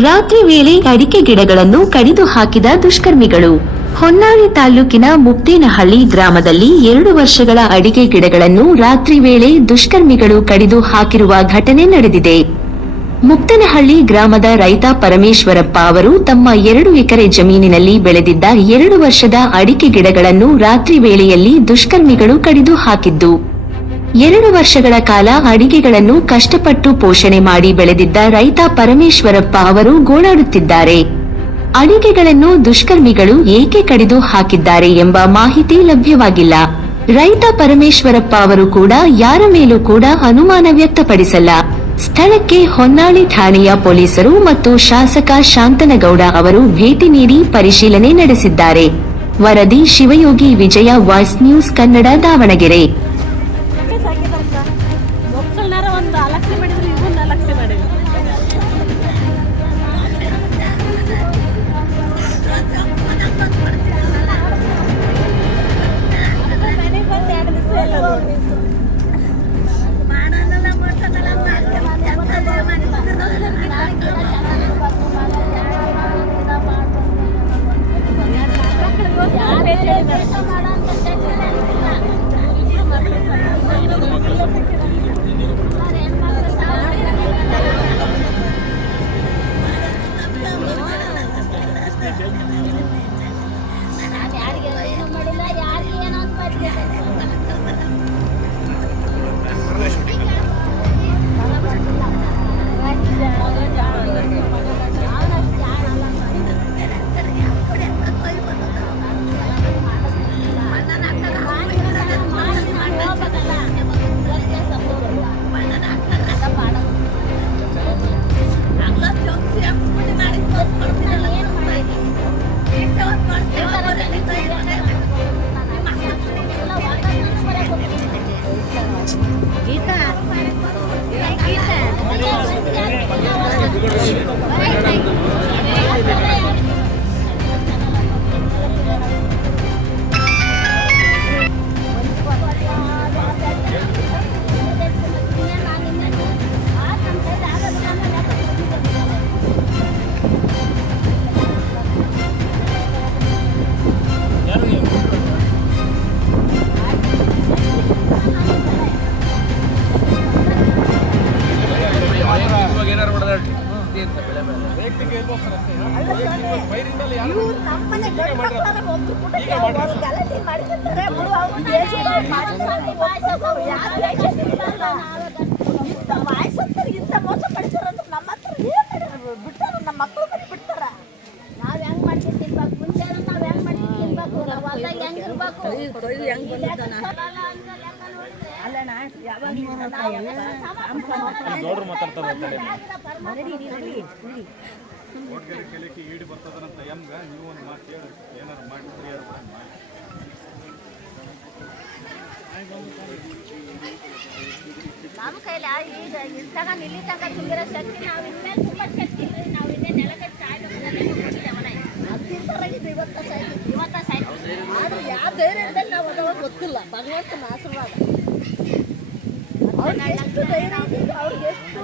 ರಾತ್ರಿ ವೇಳೆ ಅಡಿಕೆ ಗಿಡಗಳನ್ನು ಕಡಿದು ಹಾಕಿದ ದುಷ್ಕರ್ಮಿಗಳು. ಹೊನ್ನಾಳಿ ತಾಲೂಕಿನ ಮುಕ್ತೇನಹಳ್ಳಿ ಗ್ರಾಮದಲ್ಲಿ 2 ವರ್ಷಗಳ ಅಡಿಕೆ ಗಿಡಗಳನ್ನು ರಾತ್ರಿ ವೇಳೆ ದುಷ್ಕರ್ಮಿಗಳು ಕಡಿದು ಹಾಕಿರುವ ಘಟನೆ ನಡೆದಿದೆ. ಮುಕ್ತೇನಹಳ್ಳಿ ಗ್ರಾಮದ ರೈತ ಪರಮೇಶ್ವರಪ್ಪ ಅವರು ತಮ್ಮ 2 ಎಕರೆ ಜಮೀನಿನಲ್ಲಿ ಬೆಳೆದಿದ್ದ 2 ವರ್ಷದ ಅಡಿಕೆ ಗಿಡಗಳನ್ನು ರಾತ್ರಿ ವೇಳೆಯಲ್ಲಿ ದುಷ್ಕರ್ಮಿಗಳು ಕಡಿದು ಹಾಕಿದ್ದು. 2 ವರ್ಷಗಳ ಕಾಲ ಅಡಿಕೆಗಳನ್ನು ಕಷ್ಟಪಟ್ಟು ಪೋಷಣೆ ಮಾಡಿ ಬೆಳೆದಿದ್ದ ರೈತ ಪರಮೇಶ್ವರಪ್ಪ ಅವರು ಗೋಳಾಡುತ್ತಿದ್ದಾರೆ. ಅಡಿಕೆಗಳನ್ನು ದುಷ್ಕರ್ಮಿಗಳು ಏಕೆ ಕಡಿದು ಹಾಕಿದ್ದಾರೆ ಎಂಬ ಮಾಹಿತಿ ಲಭ್ಯವಾಗಿಲ್ಲ. ರೈತ ಪರಮೇಶ್ವರಪ್ಪ ಅವರು ಕೂಡ ಯಾರ ಮೇಲೂ ಕೂಡ ಅನುಮಾನ ವ್ಯಕ್ತಪಡಿಸಲ್ಲ. ಸ್ಥಳಕ್ಕೆ ಹೊನ್ನಾಳಿ ಠಾಣೆಯ ಪೊಲೀಸರು ಮತ್ತು ಶಾಸಕ ಶಾಂತನಗೌಡ ಅವರು ಭೇಟಿ ನೀಡಿ ಪರಿಶೀಲನೆ ನಡೆಸಿದ್ದಾರೆ. ವರದಿ ಶಿವಯೋಗಿ ವಿಜಯ ವಾಯ್ಸ್ ನ್ಯೂಸ್ ಕನ್ನಡ ದಾವಣಗೆರೆ. ನಮ್ಮ ಕೈಲಿ ಈಗ ಇಲ್ಲಿ ತನಕ ತುಂಬಿರೋ ಶಕ್ತಿ ನಾವು ಇನ್ಮೇಲೆ ತುಂಬ ಶಕ್ತಿ ನಾವು ಇನ್ನೇ ನೆಲಕ್ಕೆ ಇವತ್ತ ಸಾಯ್ತು ಆದ್ರೆ ಯಾವ ಧೈರ್ಯದಲ್ಲಿ ನಾವು ಅದಾವ ಗೊತ್ತಿಲ್ಲ. ಭಗವಂತನ ಆಶೀರ್ವಾದ ಅವ್ರಿಗೆ ಎಷ್ಟು ಧೈರ್ಯ ಅವ್ರಿಗೆ ಎಷ್ಟು